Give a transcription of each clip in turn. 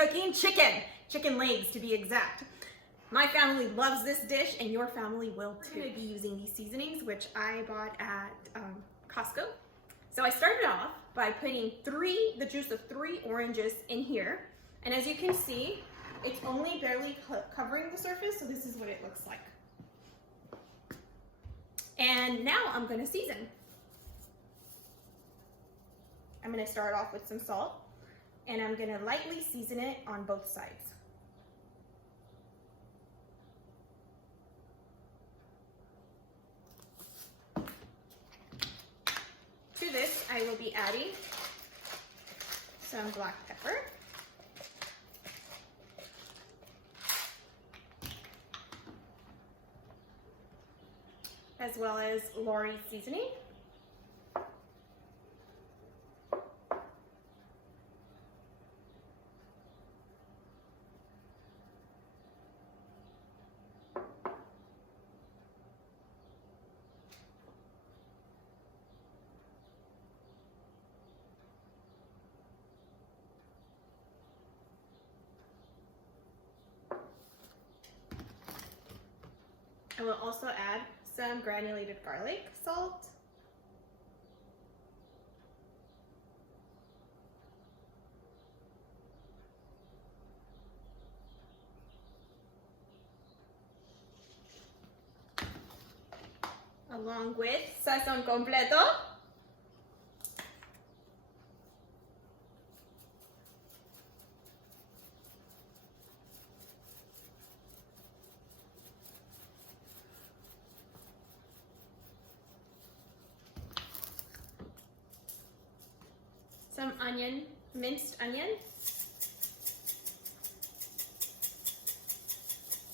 cooking chicken legs to be exact. My family loves this dish and your family will too. We're gonna be using these seasonings, which I bought at Costco. So I started off by putting the juice of 3 oranges in here. And as you can see, it's only barely covering the surface, so this is what it looks like. And now I'm gonna season. I'm gonna start off with some salt, and I'm gonna lightly season it on both sides. To this, I will be adding some black pepper, as well as Lori seasoning. I will also add some granulated garlic salt, along with sazón completo, some onion, minced onion.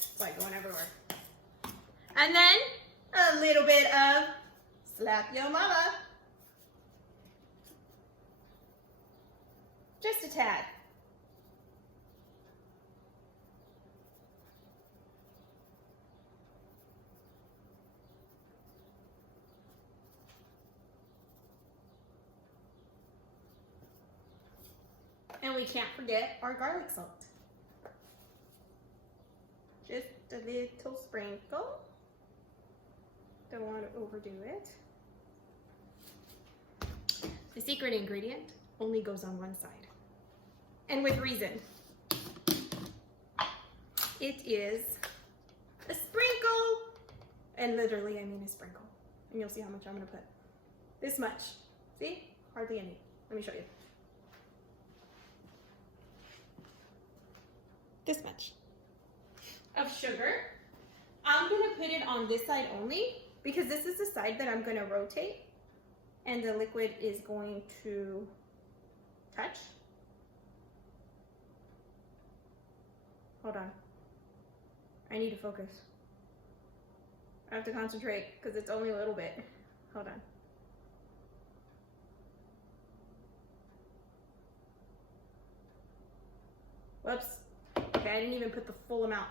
It's like going everywhere. And then a little bit of slap yo mama. Just a tad. And we can't forget our garlic salt. Just a little sprinkle. Don't want to overdo it. The secret ingredient only goes on one side. And with reason. It is a sprinkle. And literally I mean a sprinkle. And you'll see how much I'm going to put. This much. See? Hardly any. Let me show you. This much of sugar. I'm gonna put it on this side only because this is the side that I'm gonna rotate and the liquid is going to touch. Hold on. I need to focus. I have to concentrate because it's only a little bit. Hold on. Whoops. Okay, I didn't even put the full amount.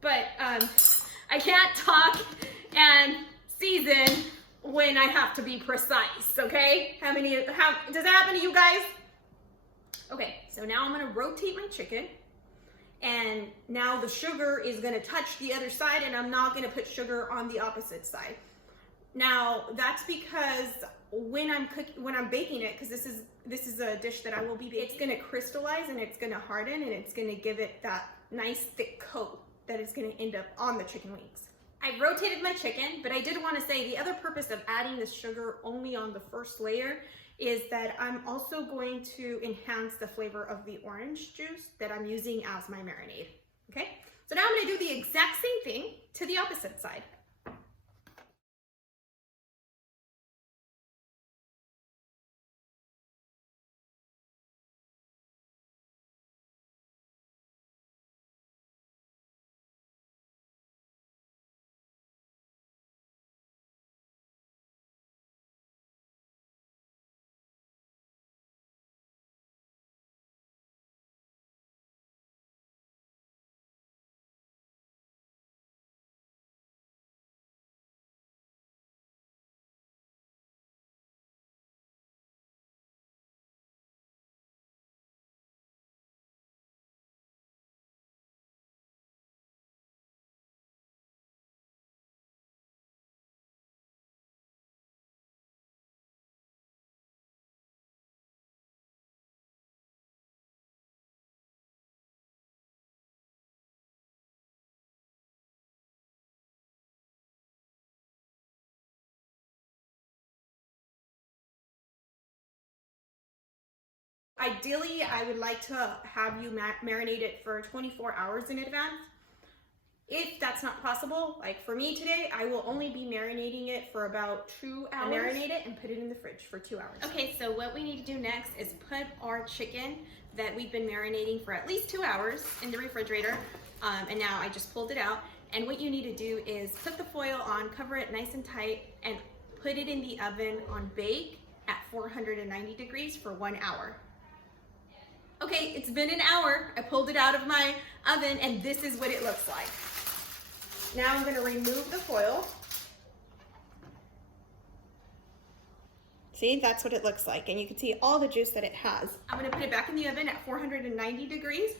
But I can't talk and season when I have to be precise, okay? How does that happen to you guys? Okay, so now I'm gonna rotate my chicken, and now the sugar is gonna touch the other side, and I'm not gonna put sugar on the opposite side. Now that's because when I'm baking it, because this is a dish that I will be baking, it's gonna crystallize and it's gonna harden and it's gonna give it that nice thick coat that is gonna end up on the chicken wings. I rotated my chicken, but I did want to say the other purpose of adding the sugar only on the first layer is that I'm also going to enhance the flavor of the orange juice that I'm using as my marinade. Okay, so now I'm gonna do the exact same thing to the opposite side. Ideally, I would like to have you marinate it for 24 hours in advance. If that's not possible, like for me today, I will only be marinating it for about 2 hours. Marinate it and put it in the fridge for 2 hours. Okay, so what we need to do next is put our chicken that we've been marinating for at least 2 hours in the refrigerator. And now I just pulled it out. And what you need to do is put the foil on, cover it nice and tight, and put it in the oven on bake at 490 degrees for 1 hour. Okay, it's been an hour. I pulled it out of my oven and this is what it looks like. Now I'm going to remove the foil. See, that's what it looks like. And you can see all the juice that it has. I'm going to put it back in the oven at 490 degrees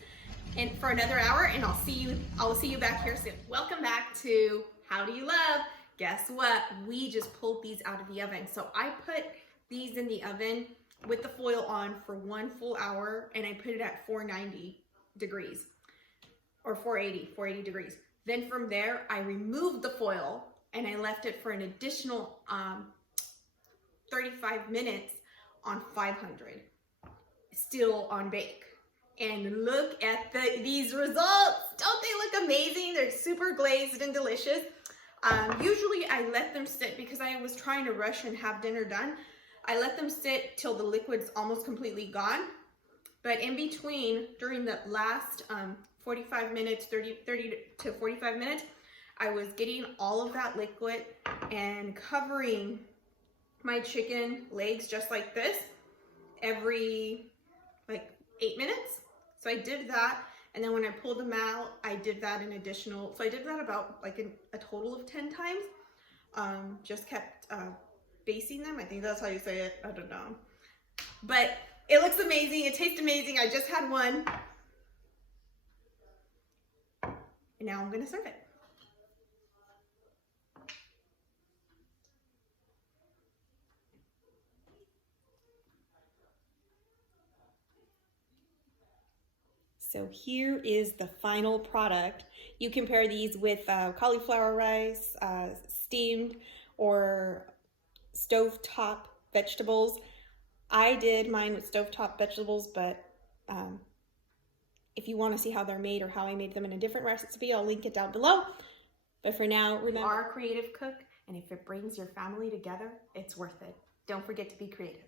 and for another hour, and I'll see you back here soon. Welcome back to How Do You Love? Guess what? We just pulled these out of the oven. So I put these in the oven with the foil on for 1 full hour, and I put it at 490 degrees or 480 degrees. Then from there, I removed the foil and I left it for an additional 35 minutes on 500, still on bake. And look at these results. Don't they look amazing? They're super glazed and delicious. Usually I let them sit because I was trying to rush and have dinner done. I let them sit till the liquid's almost completely gone. But in between, during the last 45 minutes, 30 to 45 minutes, I was getting all of that liquid and covering my chicken legs just like this every like 8 minutes. So I did that, and then when I pulled them out, I did that an additional, so I did that about like a total of 10 times. Just kept basting them. I think that's how you say it. I don't know. But it looks amazing. It tastes amazing. I just had one. And now I'm going to serve it. So here is the final product. You compare these with cauliflower rice, steamed, or stovetop vegetables. I did mine with stovetop vegetables, but if you want to see how they're made or how I made them in a different recipe, I'll link it down below. But for now, remember, you are a creative cook, and if it brings your family together, it's worth it. Don't forget to be creative.